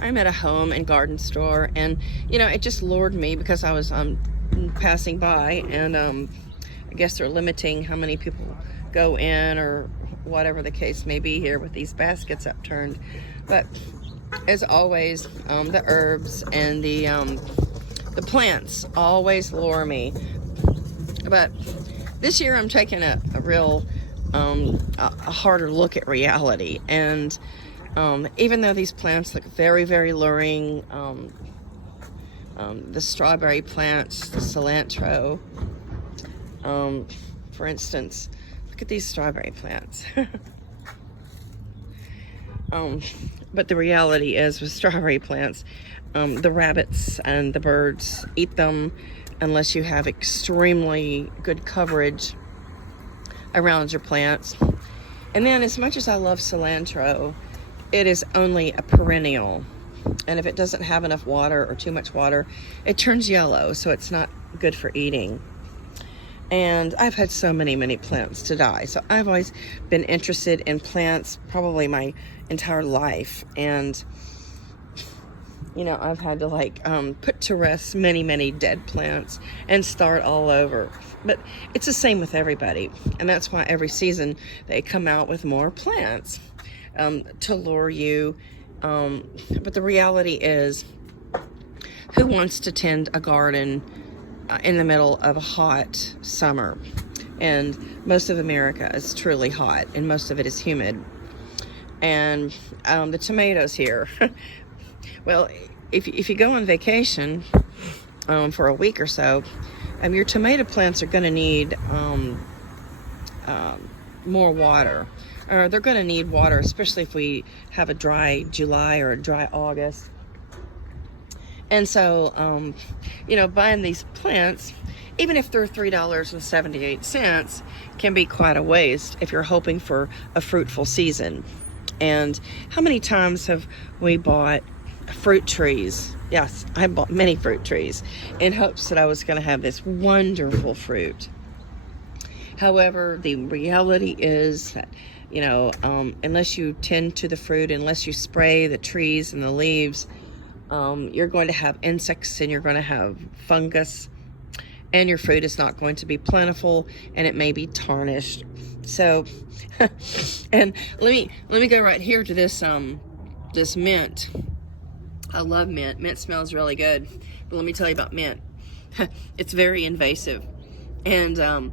I'm at a home and garden store, and it just lured me because I was passing by, and I guess they're limiting how many people go in or whatever the case may be here with these baskets upturned. But as always, the herbs and the plants always lure me. But this year I'm taking a real a harder look at reality, and even though these plants look very, very luring, the strawberry plants, the cilantro, for instance, look at these strawberry plants. But the reality is with strawberry plants, the rabbits and the birds eat them unless you have extremely good coverage around your plants. And then, as much as I love cilantro, it is only a perennial, and if it doesn't have enough water or too much water, it turns yellow, so it's not good for eating. And I've had so many plants to die, so I've always been interested in plants probably my entire life. And I've had to put to rest many dead plants and start all over. But it's the same with everybody, and that's why every season they come out with more plants to lure you. But the reality is, who wants to tend a garden in the middle of a hot summer? And most of America is truly hot, and most of it is humid. And the tomatoes here, well, if you go on vacation for a week or so, your tomato plants are going to need more water. Or they're going to need water, especially if we have a dry July or a dry August. And so, buying these plants, even if they're $3.78, can be quite a waste if you're hoping for a fruitful season. And how many times have we bought fruit trees? Yes, I bought many fruit trees in hopes that I was going to have this wonderful fruit. However, the reality is that, unless you tend to the fruit, unless you spray the trees and the leaves, you're going to have insects and you're going to have fungus, and your fruit is not going to be plentiful, and it may be tarnished. So, and let me go right here to this mint. I love mint. Mint smells really good. But let me tell you about mint. It's very invasive, and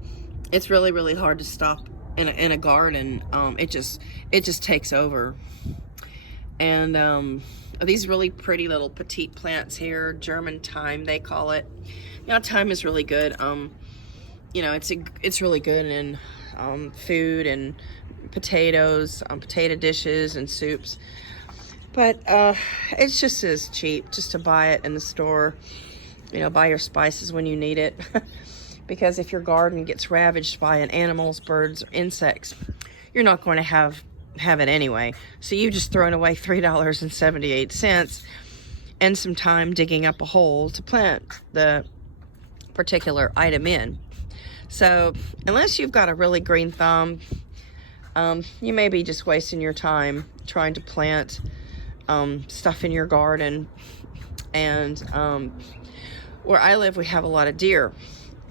it's really hard to stop in a garden. It just takes over. And these really pretty little petite plants here, German thyme they call it. Thyme is really good. It's really good in food and potatoes, potato dishes and soups. But it's just as cheap just to buy it in the store. Buy your spices when you need it. Because if your garden gets ravaged by animals, birds, or insects, you're not going to have it anyway. So you've just thrown away $3.78 and some time digging up a hole to plant the particular item in. So unless you've got a really green thumb, you may be just wasting your time trying to plant stuff in your garden. And where I live, we have a lot of deer.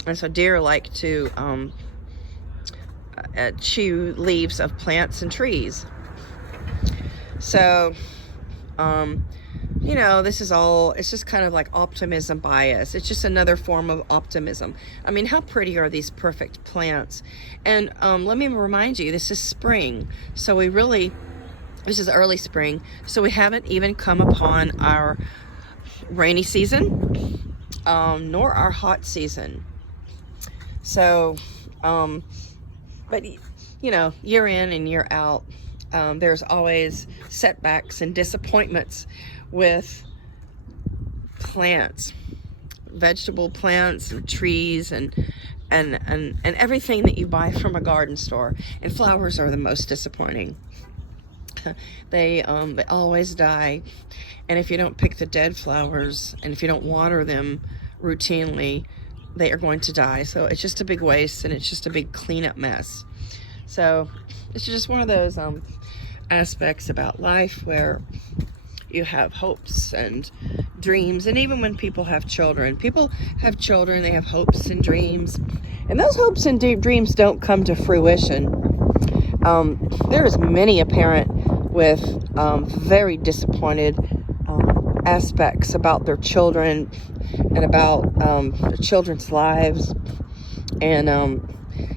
And so deer like to chew leaves of plants and trees. So, this is all, it's just kind of like optimism bias. It's just another form of optimism. I mean, how pretty are these perfect plants? And let me remind you, this is spring. So this is early spring. So we haven't even come upon our rainy season, nor our hot season. So, but year in and year out, there's always setbacks and disappointments with plants, vegetable plants and trees and everything that you buy from a garden store. And flowers are the most disappointing. They always die, and if you don't pick the dead flowers and if you don't water them routinely, they are going to die. So it's just a big waste, and it's just a big cleanup mess. So it's just one of those aspects about life where you have hopes and dreams. And even when people have children, they have hopes and dreams, and those hopes and dreams don't come to fruition. There is many a parent with very disappointed aspects about their children and about their children's lives. And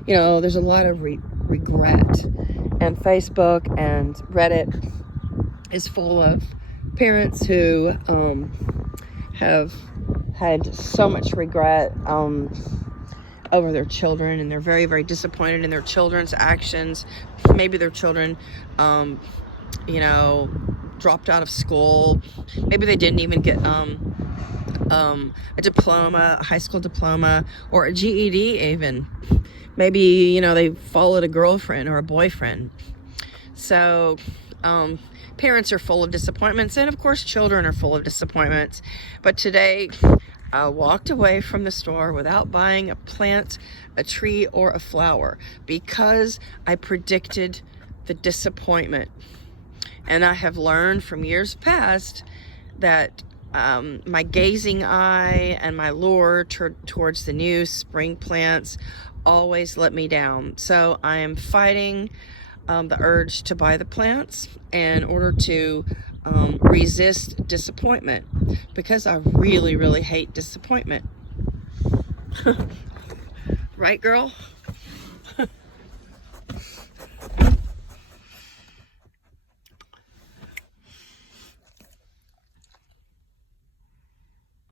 you know, there's a lot of regret, and Facebook and Reddit is full of parents who have had so much regret over their children, and they're very, very disappointed in their children's actions. Maybe their children you know, dropped out of school. Maybe they didn't even get a diploma, a high school diploma, or a GED even. Maybe, you know, they followed a girlfriend or a boyfriend. So parents are full of disappointments, and of course children are full of disappointments. But today I walked away from the store without buying a plant, a tree, or a flower, because I predicted the disappointment. And I have learned from years past that my gazing eye and my lure towards the new spring plants always let me down. So I am fighting the urge to buy the plants in order to resist disappointment, because I really, really hate disappointment. Right, girl?